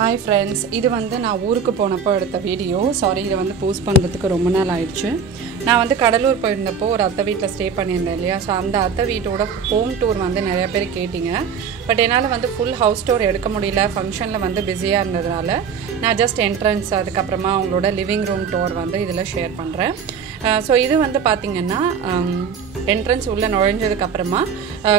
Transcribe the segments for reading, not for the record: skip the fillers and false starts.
Hi friends, இது வந்து நான் ஊருக்கு போனப்போ எடுத்த வீடியோ. சாரி, இதை வந்து போஸ்ட் பண்ணுறதுக்கு ரொம்ப நாள் ஆயிடுச்சு. நான் வந்து கடலூர் போயிருந்தப்போ ஒரு அத்தை வீட்டில் ஸ்டே பண்ணியிருந்தேன் இல்லையா. ஸோ அந்த அத்தை வீட்டோட ஹோம் டூர் வந்து நிறைய பேர் கேட்டிங்க. பட் என்னால் வந்து ஃபுல் ஹவுஸ் டூர் எடுக்க முடியல, ஃபங்க்ஷனில் வந்து பிஸியாக இருந்ததுனால நான் ஜஸ்ட் என்ட்ரன்ஸ் அதுக்கப்புறமா அவங்களோட லிவிங் ரூம் டூர் வந்து இதில் ஷேர் பண்ணுறேன். ஸோ இது வந்து பார்த்திங்கன்னா என்ட்ரன்ஸ் உள்ளே நுழைஞ்சதுக்கப்புறமா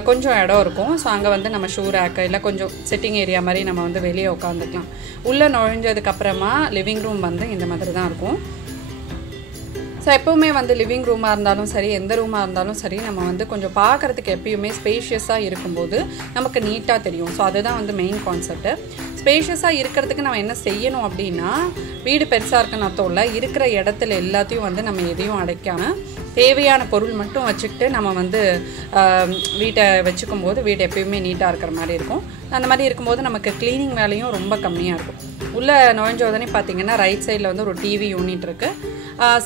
கொஞ்சம் இடம் இருக்கும். ஸோ அங்கே வந்து நம்ம ஷூ ரேக்கு இல்லை கொஞ்சம் சிட்டிங் ஏரியா மாதிரி நம்ம வந்து வெளியே உட்காந்துக்கலாம். உள்ளே நுழைஞ்சதுக்கப்புறமா லிவிங் ரூம் வந்து இந்த மாதிரி தான் இருக்கும். ஸோ எப்போவுமே வந்து லிவிங் ரூமாக இருந்தாலும் சரி, எந்த ரூமாக இருந்தாலும் சரி, நம்ம வந்து கொஞ்சம் பார்க்குறதுக்கு எப்பயுமே ஸ்பேஷியஸாக இருக்கும்போது நமக்கு நீட்டாக தெரியும். ஸோ அதுதான் வந்து மெயின் கான்செப்ட்டு. ஸ்பேஷியஸாக இருக்கிறதுக்கு நம்ம என்ன செய்யணும் அப்படின்னா, வீடு பெருசாக இருக்குன்னு அர்த்தம் இல்லை, இருக்கிற இடத்துல எல்லாத்தையும் வந்து நம்ம எதையும் அடைக்காமல் தேவையான பொருள் மட்டும் வச்சுக்கிட்டு நம்ம வந்து வீட்டை வச்சுக்கும் போது வீடு எப்பயுமே நீட்டாக இருக்கிற மாதிரி இருக்கும். அந்த மாதிரி இருக்கும்போது நமக்கு க்ளீனிங் வேலையும் ரொம்ப கம்மியாக இருக்கும். உள்ளே நுழைஞ்ச உடனே பார்த்திங்கன்னா ரைட் சைடில் வந்து ஒரு டிவி யூனிட் இருக்குது.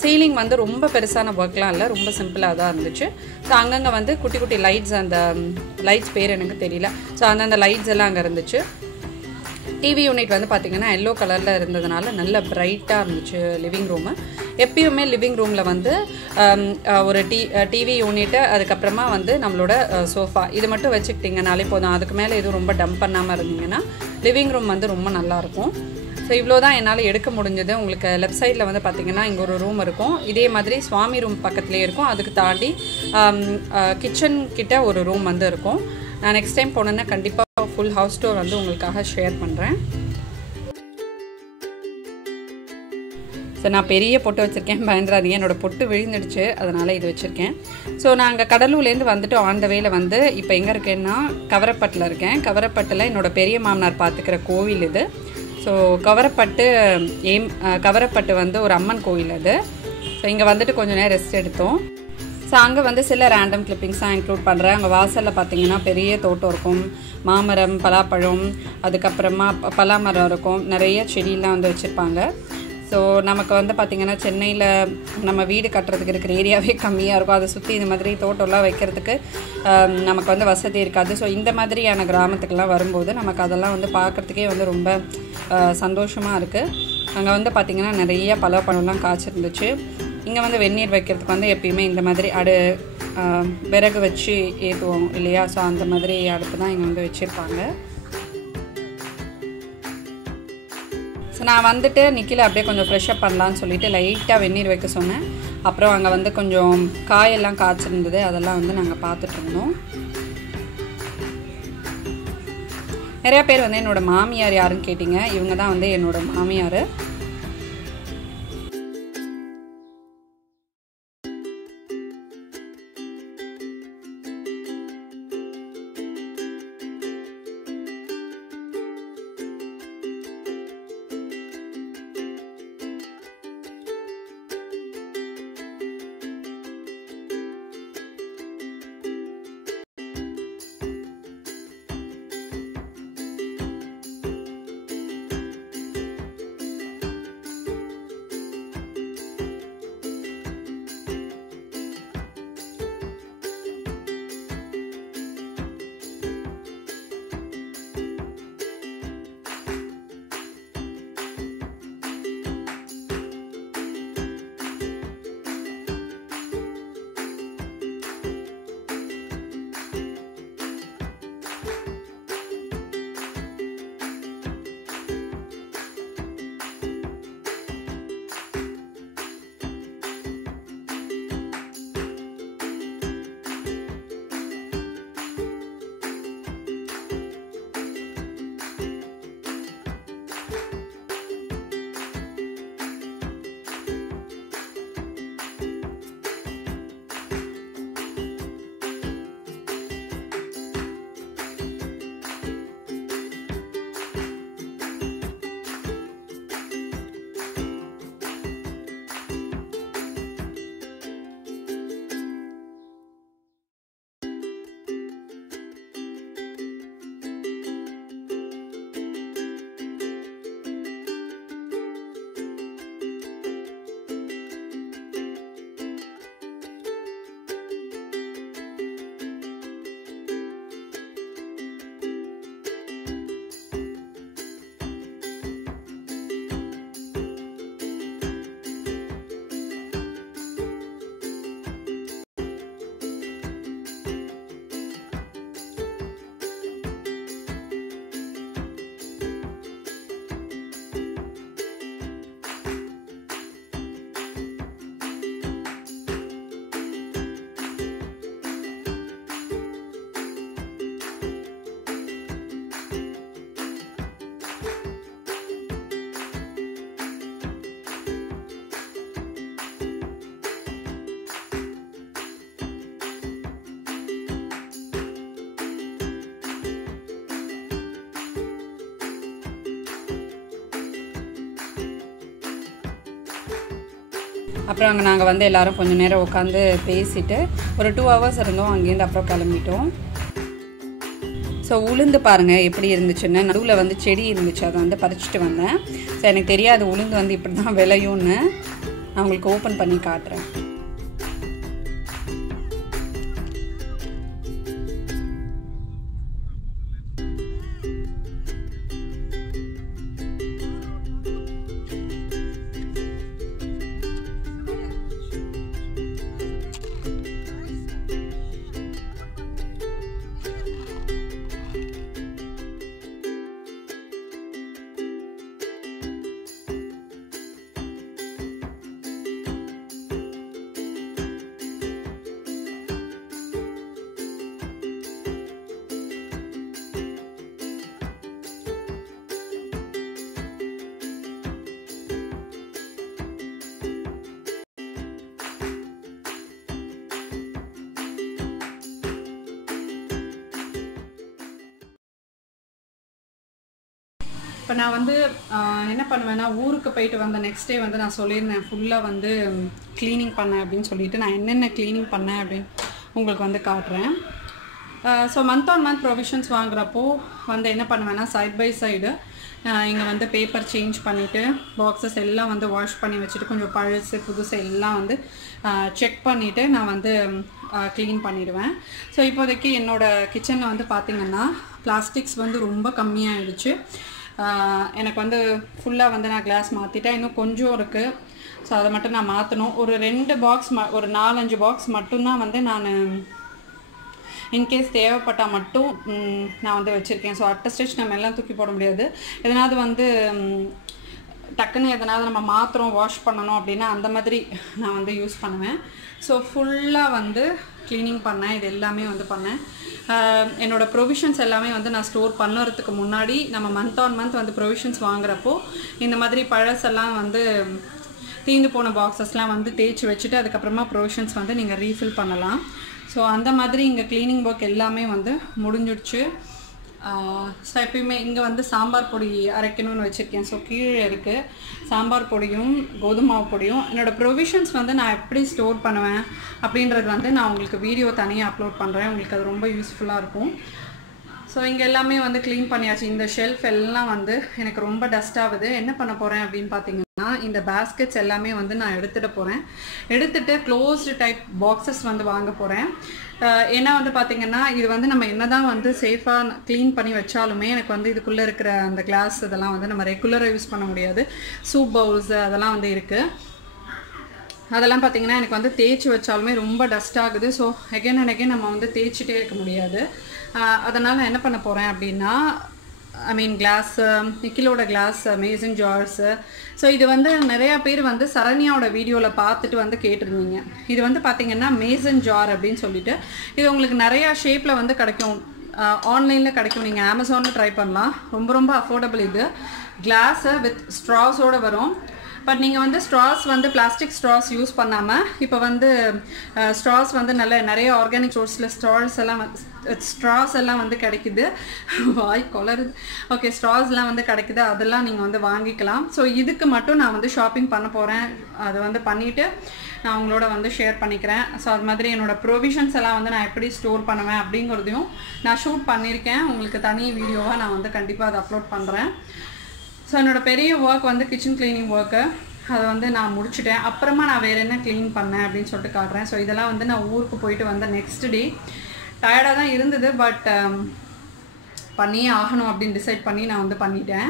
சீலிங் வந்து ரொம்ப பெருசான ஒர்க்லாம் இல்லை, ரொம்ப சிம்பிளாக தான் இருந்துச்சு. ஸோ அங்கங்கே வந்து குட்டி குட்டி லைட்ஸ், அந்த லைட்ஸ் பேர் எனக்கு தெரியல, ஸோ அந்தந்த லைட்ஸ் எல்லாம் அங்கே இருந்துச்சு. டிவி யூனிட் வந்து பார்த்திங்கன்னா எல்லோ கலரில் இருந்ததுனால நல்ல பிரைட்டாக இருந்துச்சு லிவிங் ரூமு. எப்பயுமே லிவிங் ரூமில் வந்து ஒரு டிவி யூனிட்டு, அதுக்கப்புறமா வந்து நம்மளோட சோஃபா, இது மட்டும் வச்சுக்கிட்டிங்கனாலே போதும். அதுக்கு மேலே எதுவும் ரொம்ப டம்ப் பண்ணாமல் இருந்தீங்கன்னா லிவிங் ரூம் வந்து ரொம்ப நல்லாயிருக்கும். ஸோ இவ்வளோ தான் என்னால் எடுக்க முடிஞ்சது. உங்களுக்கு லெஃப்ட் சைடில் வந்து பார்த்திங்கன்னா இங்கே ஒரு ரூம் இருக்கும். இதே மாதிரி சுவாமி ரூம் பக்கத்துலேயே இருக்கும். அதுக்கு தாண்டி கிச்சன் கிட்ட ஒரு ரூம் வந்து இருக்கும். நான் நெக்ஸ்ட் டைம் போனேன்னா கண்டிப்பாக ஃபுல் ஹவுஸ் டூர் வந்து உங்களுக்காக ஷேர் பண்ணுறேன். ஸோ நான் பெரிய பொட்டு வச்சுருக்கேன், பயந்துடாதீங்க, என்னோடய பொட்டு விழுந்துடுச்சு, அதனால் இது வச்சுருக்கேன். ஸோ நாங்கள் கடலூர்லேருந்து வந்துட்டு ஆன் த வேல வந்து இப்போ எங்கே இருக்கேன்னா கவரப்பட்டில் இருக்கேன். கவரப்பட்டில் என்னோடய பெரிய மாமனார் பார்த்துக்கிற கோவில் இது. ஸோ கவரப்பட்டு வந்து ஒரு அம்மன் கோயில் அது. ஸோ இங்கே வந்துட்டு கொஞ்சம் நேரம் ரெஸ்ட் எடுத்தோம். ஸோ அங்கே வந்து சில ரேண்டம் கிளிப்பிங்ஸாக இன்க்ளூட் பண்ணுறேன். அங்கே வாசலில் பார்த்திங்கன்னா பெரிய தோட்டம் இருக்கும், மாமரம், பலாப்பழம், அதுக்கப்புறமா பலாமரம் இருக்கும், நிறைய செடியெலாம் வந்து வச்சுருப்பாங்க. ஸோ நமக்கு வந்து பார்த்திங்கன்னா சென்னையில் நம்ம வீடு கட்டுறதுக்கு இருக்கிற ஏரியாவே கம்மியாக இருக்கும். அதை சுற்றி இந்த மாதிரி தோட்டம்லாம் வைக்கிறதுக்கு நமக்கு வந்து வசதி இருக்காது. ஸோ இந்த மாதிரியான கிராமத்துக்கெல்லாம் வரும்போது நமக்கு அதெல்லாம் வந்து பார்க்குறதுக்கே வந்து ரொம்ப சந்தோஷமாக இருக்குது. அங்கே வந்து பார்த்திங்கன்னா நிறைய பலாப்பழம்லாம் காய்ச்சிருந்துச்சு. இங்கே வந்து வெந்நீர் வைக்கிறதுக்கு வந்து எப்பயுமே இந்த மாதிரி விறகு வச்சு ஏற்றுவோம் இல்லையா. ஸோ அந்த மாதிரி அடுப்பு தான் இங்கே வந்து வச்சுருப்பாங்க. ஸோ நான் வந்துட்டு நிக்கில அப்படியே கொஞ்சம் ஃப்ரெஷ்அப் பண்ணலான்னு சொல்லிவிட்டு லைட்டாக வெந்நீர் வைக்க சொன்னேன். அப்புறம் அங்கே வந்து கொஞ்சம் காயெல்லாம் காய்ச்சிருந்தது, அதெல்லாம் வந்து நாங்கள் பார்த்துட்ருந்தோம். நிறையா பேர் வந்து என்னோடய மாமியார் யாருன்னு கேட்டிங்க. இவங்க தான் வந்து என்னோடய மாமியார். அப்புறம் அங்கே நாங்கள் வந்து எல்லோரும் கொஞ்சம் நேரம் உட்காந்து பேசிவிட்டு ஒரு 2 hours இருந்தோம். அங்கேருந்து அப்புறம் கிளம்பிட்டோம். ஸோ உளுந்து பாருங்கள் எப்படி இருந்துச்சுன்னு. நடுவில் வந்து செடி இருந்துச்சு, அதை வந்து பறிச்சுட்டு வந்தேன். ஸோ எனக்கு தெரியாது உளுந்து வந்து இப்படி தான் விளையும்னு. நான் உங்களுக்கு ஓப்பன் பண்ணி காட்டுறேன். இப்போ நான் வந்து என்ன பண்ணுவேன்னா, ஊருக்கு போயிட்டு வந்த நெக்ஸ்ட் டே வந்து நான் சொல்லியிருந்தேன் ஃபுல்லாக வந்து க்ளீனிங் பண்ணேன் அப்படின்னு சொல்லிட்டு. நான் என்னென்ன க்ளீனிங் பண்ணேன் அப்படின்னு உங்களுக்கு வந்து காட்டுறேன். So month on month provisions வாங்குறப்போ வந்து என்ன பண்ணுவேன்னா, சைட் பை சைடு இங்கே வந்து பேப்பர் சேஞ்ச் பண்ணிவிட்டு பாக்ஸஸ் எல்லாம் வந்து வாஷ் பண்ணி வச்சுட்டு கொஞ்சம் பழசு புதுசு எல்லாம் வந்து செக் பண்ணிவிட்டு நான் வந்து க்ளீன் பண்ணிடுவேன். ஸோ இப்போதைக்கு என்னோடய கிச்சனில் வந்து பார்த்திங்கன்னா பிளாஸ்டிக்ஸ் வந்து ரொம்ப கம்மியாகிடுச்சு. எனக்கு வந்து ஃபுல்லாக வந்து நான் கிளாஸ் மாற்றிட்டேன். இன்னும் கொஞ்சம் இருக்குது. ஸோ அதை மட்டும் நான் மாற்றணும். ஒரு 2 பாக்ஸ் ஒரு 4-5 பாக்ஸ் மட்டும்தான் வந்து நான் இன்கேஸ் தேவைப்பட்டால் மட்டும் நான் வந்து வச்சுருக்கேன். ஸோ அட்ட ஸ்டெச் நம்ம எல்லாம் தூக்கி போட முடியாது. எதனாவது வந்து டக்குன்னு எதனாவது நம்ம மாத்திரம் வாஷ் பண்ணணும் அப்படின்னா அந்த மாதிரி நான் வந்து யூஸ் பண்ணுவேன். ஸோ ஃபுல்லாக வந்து க்ளீனிங் பண்ணேன். இது எல்லாமே வந்து பண்ணேன். என்னோடய ப்ரொவிஷன்ஸ் எல்லாமே வந்து நான் ஸ்டோர் பண்ணுறதுக்கு முன்னாடி நம்ம மந்த் ஆன் மந்த் வந்து ப்ரொவிஷன்ஸ் வாங்குறப்போ இந்த மாதிரி பழசெல்லாம் வந்து தீந்து போன பாக்ஸஸ்லாம் வந்து தேய்ச்சி வச்சுட்டு அதுக்கப்புறமா ப்ரொவிஷன்ஸ் வந்து நீங்கள் ரீஃபில் பண்ணலாம். ஸோ அந்த மாதிரி இங்கே க்ளீனிங் ஒர்க் எல்லாமே வந்து முடிஞ்சிடுச்சு. ஸோ எப்பயுமே இங்கே வந்து சாம்பார் பொடி அரைக்கணும்னு வச்சுருக்கேன். ஸோ கீழே இருக்குது சாம்பார் பொடியும் கோதுமை பொடியும். என்னோடய ப்ரொவிஷன்ஸ் வந்து நான் எப்படி ஸ்டோர் பண்ணுவேன் அப்படின்றது வந்து நான் உங்களுக்கு வீடியோ தனியாக அப்லோட் பண்ணுறேன். உங்களுக்கு அது ரொம்ப யூஸ்ஃபுல்லாக இருக்கும். ஸோ இங்கே எல்லாமே வந்து க்ளீன் பண்ணியாச்சு. இந்த ஷெல்ஃப் எல்லாம் வந்து எனக்கு ரொம்ப டஸ்ட் ஆகுது. என்ன பண்ண போகிறேன் அப்படின்னு பார்த்தீங்கன்னா, இந்த பேஸ்கெட்ஸ் எல்லாமே வந்து நான் எடுத்துகிட்டு போகிறேன். எடுத்துகிட்டு க்ளோஸ்டு டைப் பாக்ஸஸ் வந்து வாங்க போகிறேன். ஏன்னா வந்து பார்த்திங்கன்னா இது வந்து நம்ம என்ன தான் வந்து சேஃபாக க்ளீன் பண்ணி வச்சாலுமே எனக்கு வந்து இதுக்குள்ளே இருக்கிற அந்த கிளாஸ் இதெல்லாம் வந்து நம்ம ரெகுலராக யூஸ் பண்ண முடியாது. சூப் பவுல்ஸ் அதெல்லாம் வந்து இருக்குது. அதெல்லாம் பார்த்திங்கன்னா எனக்கு வந்து தேய்ச்சி வச்சாலுமே ரொம்ப டஸ்ட் ஆகுது. ஸோ அகெயின் அண்ட் அகெயின் நம்ம வந்து தேய்ச்சிட்டே இருக்க முடியாது. அதனால் என்ன பண்ண போகிறேன் அப்படின்னா, கிளாஸு நிக்கிலோட கிளாஸ் மேசன் ஜார்ஸு. ஸோ இது வந்து நிறையா பேர் வந்து சரண்யாவோட வீடியோவில் பார்த்துட்டு வந்து கேட்டிருந்தீங்க. இது வந்து பார்த்திங்கன்னா மேசன் ஜார் அப்படின்னு சொல்லிட்டு இது உங்களுக்கு நிறையா ஷேப்பில் வந்து கிடைக்கும். ஆன்லைனில் கிடைக்கும். நீங்கள் அமேசானில் ட்ரை பண்ணலாம். ரொம்ப ரொம்ப அஃபோர்டபுள். இது கிளாஸு வித் ஸ்ட்ராஸோடு வரும். பட் நீங்கள் வந்து ஸ்ட்ராஸ் வந்து பிளாஸ்டிக் ஸ்ட்ராஸ் யூஸ் பண்ணாமல் இப்போ வந்து ஸ்ட்ராஸ் வந்து நிறைய ஆர்கானிக் ஸ்டோர்ஸில் ஸ்ட்ராஸ் எல்லாம் வந்து கிடைக்குது. வாய் கொலருது. ஓகே, ஸ்ட்ராஸ்லாம் வந்து கிடைக்குது. அதெல்லாம் நீங்கள் வந்து வாங்கிக்கலாம். ஸோ இதுக்கு மட்டும் நான் வந்து ஷாப்பிங் பண்ண போகிறேன். அதை வந்து பண்ணிவிட்டு நான் உங்களோட வந்து ஷேர் பண்ணிக்கிறேன். ஸோ அது மாதிரி என்னோடய ப்ரொவிஷன்ஸ் எல்லாம் வந்து நான் எப்படி ஸ்டோர் பண்ணுவேன் அப்படிங்கிறதையும் நான் ஷூட் பண்ணியிருக்கேன். உங்களுக்கு தனி வீடியோவாக நான் வந்து கண்டிப்பாக அதை அப்லோட் பண்ணுறேன். ஸோ என்னோடய பெரிய ஒர்க் வந்து கிச்சன் க்ளீனிங் ஒர்க்கு அதை வந்து நான் முடிச்சுட்டேன். அப்புறமா நான் வேறு என்ன க்ளீன் பண்ணேன் அப்படின்னு சொல்லிட்டு காட்டுறேன். ஸோ இதெல்லாம் வந்து நான் ஊருக்கு போயிட்டு வந்த நெக்ஸ்ட் டே டயர்டாக தான் இருந்தது. பட் பண்ணியே ஆகணும் அப்படின்னு டிசைட் பண்ணி நான் வந்து பண்ணிட்டேன்.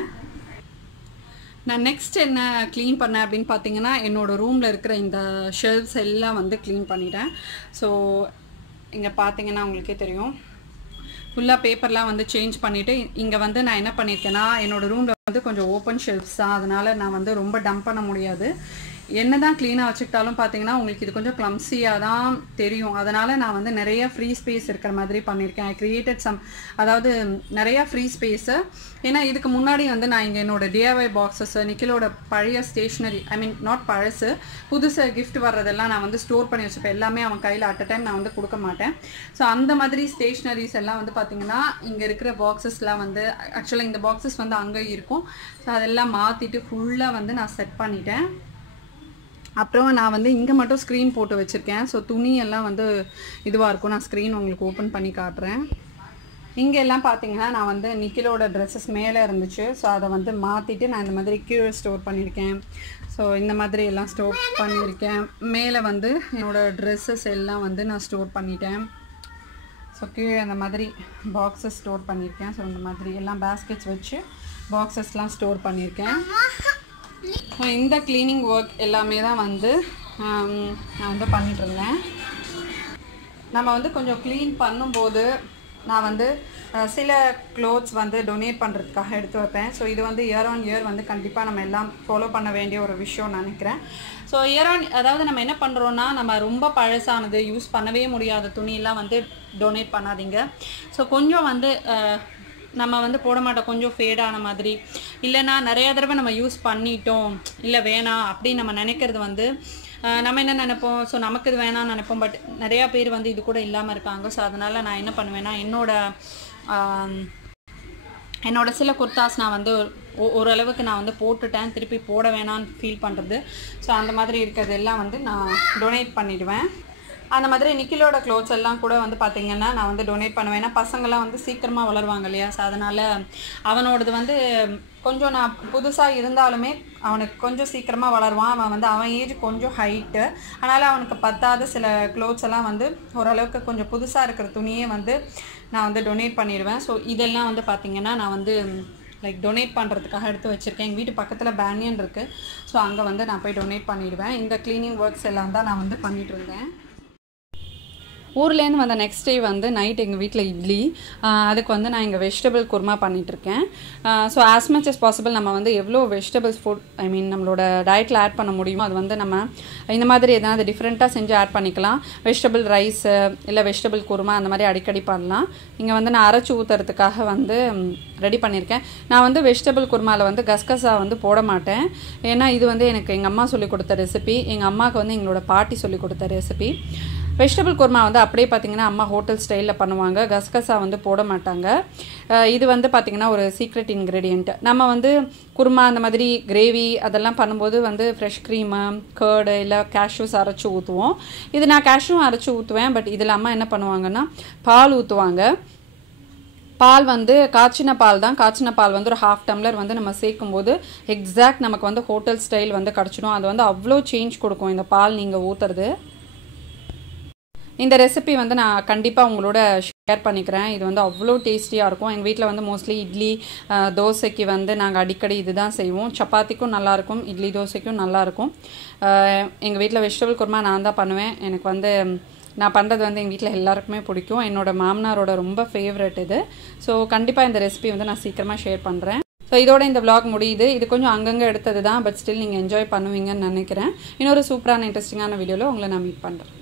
நான் நெக்ஸ்ட் என்ன க்ளீன் பண்ணேன் அப்படின்னு பார்த்தீங்கன்னா, என்னோடய ரூமில் இருக்கிற இந்த ஷெல்ஃப்ஸ் எல்லாம் வந்து க்ளீன் பண்ணிட்டேன். ஸோ இங்கே பார்த்தீங்கன்னா உங்களுக்கே தெரியும் ஃபுல்லாக பேப்பர்லாம் வந்து சேஞ்ச் பண்ணிவிட்டு இங்கே வந்து நான் என்ன பண்ணியிருக்கேன்னா, என்னோடய ரூமில் வந்து கொஞ்சம் ஓப்பன் ஷெல்ஃப்ஸ் தான். அதனால் நான் வந்து ரொம்ப டம்ப் பண்ண முடியாது. என்ன தான் க்ளீனாக வச்சுக்கிட்டாலும் பார்த்தீங்கன்னா உங்களுக்கு இது கொஞ்சம் க்ளம்ஸியாக தான் தெரியும். அதனால் நான் வந்து நிறைய ஃப்ரீ ஸ்பேஸ் இருக்கிற மாதிரி பண்ணியிருக்கேன். ஐ கிரியேட்டட் சம், அதாவது நிறையா ஃப்ரீ ஸ்பேஸு. ஏன்னா இதுக்கு முன்னாடி வந்து நான் இங்கே என்னோடய டிஐஒய் பாக்ஸஸ், நிக்கிலோட பழைய ஸ்டேஷ்னரி, நாட் பழசு, புதுசு கிஃப்ட் வர்றதெல்லாம் நான் வந்து ஸ்டோர் பண்ணி வச்சுப்பேன். எல்லாமே அவன் கையில் அட் அ டைம் நான் வந்து கொடுக்க மாட்டேன். ஸோ அந்த மாதிரி ஸ்டேஷ்னரிஸ் எல்லாம் வந்து பார்த்திங்கன்னா இங்கே இருக்கிற பாக்ஸஸ்லாம் வந்து ஆக்சுவலாக இந்த பாக்ஸஸ் வந்து அங்கே இருக்கும். ஸோ அதெல்லாம் மாற்றிட்டு ஃபுல்லாக வந்து நான் செட் பண்ணிட்டேன். அப்புறம் நான் வந்து இங்கே மட்டும் ஸ்க்ரீன் போட்டு வச்சுருக்கேன். ஸோ துணி எல்லாம் வந்து இதுவாக இருக்கும். நான் ஸ்க்ரீன் உங்களுக்கு ஓப்பன் பண்ணி காட்டுறேன். இங்கே எல்லாம் பார்த்தீங்கன்னா நான் வந்து நிக்கிலோட ட்ரெஸ்ஸஸ் மேலே இருந்துச்சு. ஸோ அதை வந்து மாற்றிட்டு நான் இந்த மாதிரி கீழே ஸ்டோர் பண்ணியிருக்கேன். ஸோ இந்த மாதிரி எல்லாம் ஸ்டோர் பண்ணியிருக்கேன். மேலே வந்து என்னோடய ட்ரெஸ்ஸஸ் எல்லாம் வந்து நான் ஸ்டோர் பண்ணிட்டேன். ஸோ கீழே அந்த மாதிரி பாக்ஸஸ் ஸ்டோர் பண்ணியிருக்கேன். ஸோ இந்த மாதிரி எல்லாம் பேஸ்கெட்ஸ் வச்சு பாக்ஸஸ்லாம் ஸ்டோர் பண்ணியிருக்கேன். ஸோ இந்த க்ளீனிங் ஒர்க் எல்லாமே தான் வந்து நான் வந்து பண்ணிகிட்ருந்தேன். நம்ம வந்து கொஞ்சம் க்ளீன் பண்ணும்போது நான் வந்து சில க்ளோத்ஸ் வந்து டொனேட் பண்ணுறதுக்காக எடுத்து வைப்பேன். ஸோ இது வந்து இயர் ஆன் இயர் வந்து கண்டிப்பாக நம்ம எல்லாம் ஃபாலோ பண்ண வேண்டிய ஒரு விஷயம் நினைக்கிறேன். ஸோ அதாவது நம்ம என்ன பண்ணுறோன்னா, நம்ம ரொம்ப பழசானது யூஸ் பண்ணவே முடியாத துணியெல்லாம் வந்து டொனேட் பண்ணாதீங்க. ஸோ கொஞ்சம் வந்து நம்ம வந்து போட மாட்டோம், கொஞ்சம் ஃபேடான மாதிரி, இல்லைனா நிறையா தடவை நம்ம யூஸ் பண்ணிட்டோம், இல்லை வேணாம் அப்படின்னு நம்ம நினைக்கிறது வந்து நம்ம என்ன நினைப்போம், ஸோ நமக்கு இது வேணாம்னு நினைப்போம். பட் நிறையா பேர் வந்து இது கூட இல்லாமல் இருக்காங்க. ஸோ அதனால் நான் என்ன பண்ணுவேன்னா, என்னோட சில குர்தாஸ் நான் வந்து ஓரளவுக்கு நான் வந்து போட்டுட்டேன், திருப்பி போட வேணான்னு ஃபீல் பண்ணுறது. ஸோ அந்த மாதிரி இருக்கிறதெல்லாம் வந்து நான் டொனேட் பண்ணிவிடுவேன். அந்த மாதிரி நிக்கிலோட க்ளோத்ஸ் எல்லாம் கூட வந்து பார்த்திங்கன்னா நான் வந்து டொனேட் பண்ணுவேன். ஏன்னா பசங்கள்லாம் வந்து சீக்கிரமாக வளருவாங்க இல்லையா. ஸோ அதனால் அவனோடது வந்து கொஞ்சம் நான் புதுசாக இருந்தாலுமே அவனுக்கு கொஞ்சம் சீக்கிரமாக வளருவான். அவன் ஏஜ் கொஞ்சம் ஹைட்டு, அதனால் அவனுக்கு பத்தாத சில க்ளோத்ஸ் எல்லாம் வந்து ஓரளவுக்கு கொஞ்சம் புதுசாக இருக்கிற துணியே வந்து நான் வந்து டொனேட் பண்ணிடுவேன். ஸோ இதெல்லாம் வந்து பார்த்திங்கன்னா நான் வந்து டொனேட் பண்ணுறதுக்காக எடுத்து வச்சுருக்கேன். எங்கள் வீட்டு பக்கத்தில் பேனியன் இருக்குது. ஸோ அங்கே வந்து நான் போய் டொனேட் பண்ணிடுவேன். இந்த க்ளீனிங் ஒர்க்ஸ் எல்லாம் தான் நான் வந்து பண்ணிகிட்டு இருந்தேன். ஊர்லேருந்து வந்த நெக்ஸ்ட் டே வந்து நைட் எங்கள் வீட்டில் இட்லி, அதுக்கு வந்து நான் இங்கே வெஜிடபிள் குருமா பண்ணிகிட்ருக்கேன். So as much as possible நம்ம வந்து எவ்வளோ வெஜிடபிள்ஸ் ஃபுட் நம்மளோட டயட்டில் ஆட் பண்ண முடியுமோ அது வந்து நம்ம இந்த மாதிரி எதாவது டிஃப்ரெண்ட்டாக செஞ்சு ஆட் பண்ணிக்கலாம். வெஜிடபிள் ரைஸு இல்லை வெஜிடபிள் குருமா அந்த மாதிரி அடிக்கடி பண்ணலாம். இங்கே வந்து நான் அரைச்சி ஊற்றுறதுக்காக வந்து ரெடி பண்ணியிருக்கேன். நான் வந்து வெஜிடபிள் குருமாவில் வந்து கஸ்கஸா வந்து போட மாட்டேன். ஏன்னா இது வந்து எனக்கு எங்கள் அம்மா சொல்லிக் கொடுத்த ரெசிபி, எங்கள் அம்மாவுக்கு வந்து எங்களோட பாட்டி சொல்லிக் கொடுத்த ரெசிபி. வெஜிடபிள் குருமா வந்து அப்படியே பார்த்திங்கன்னா அம்மா ஹோட்டல் ஸ்டைலில் பண்ணுவாங்க, கஸ்கஸா வந்து போட மாட்டாங்க. இது வந்து பார்த்திங்கன்னா ஒரு சீக்ரெட் இன்க்ரீடியண்ட். நம்ம வந்து குருமா அந்த மாதிரி கிரேவி அதெல்லாம் பண்ணும்போது வந்து ஃப்ரெஷ் க்ரீமு, கர்டு இல்லை கேஷ்யூஸ் அரைச்சி ஊற்றுவோம். இது நான் கேஷ்யூவும் அரைச்சி ஊற்றுவேன். பட் இதில் அம்மா என்ன பண்ணுவாங்கன்னா பால் ஊற்றுவாங்க. பால் வந்து காய்ச்சின பால் தான். காய்ச்சின பால் வந்து ஒரு 1/2 டம்ளர் வந்து நம்ம சேர்க்கும்போது எக்ஸாக்ட் நமக்கு வந்து ஹோட்டல் ஸ்டைல் வந்து கிடச்சிடும். அது வந்து அவ்வளோ சேஞ்ச் கொடுக்கும் இந்த பால் நீங்கள் ஊற்றுறது. இந்த ரெசிபி வந்து நான் கண்டிப்பாக உங்களோட ஷேர் பண்ணிக்கிறேன். இது வந்து அவ்வளோ டேஸ்டியாக இருக்கும். எங்கள் வீட்டில் வந்து மோஸ்ட்லி இட்லி தோசைக்கு வந்து நாங்கள் அடிக்கடி இது தான் செய்வோம். சப்பாத்திக்கும் நல்லாயிருக்கும், இட்லி தோசைக்கும் நல்லாயிருக்கும். எங்கள் வீட்டில் வெஜிடபிள் குருமா நான் தான் பண்ணுவேன். எனக்கு வந்து நான் பண்ணுறது வந்து எங்கள் வீட்டில் எல்லாருக்குமே பிடிக்கும். என்னோடய மாமனாரோட ரொம்ப ஃபேவரட் இது. ஸோ கண்டிப்பாக இந்த ரெசிபி வந்து நான் சீக்கிரமாக ஷேர் பண்ணுறேன். ஸோ இதோட இந்த vlog முடியுது. இது கொஞ்சம் அங்கங்கே எடுத்தது தான், பட் ஸ்டில் நீங்கள் என்ஜாய் பண்ணுவீங்கன்னு நினைக்கிறேன். இன்னொரு சூப்பரான இன்ட்ரெஸ்டிங்கான வீடியோவில் உங்களை நான் மீட் பண்ணுறேன்.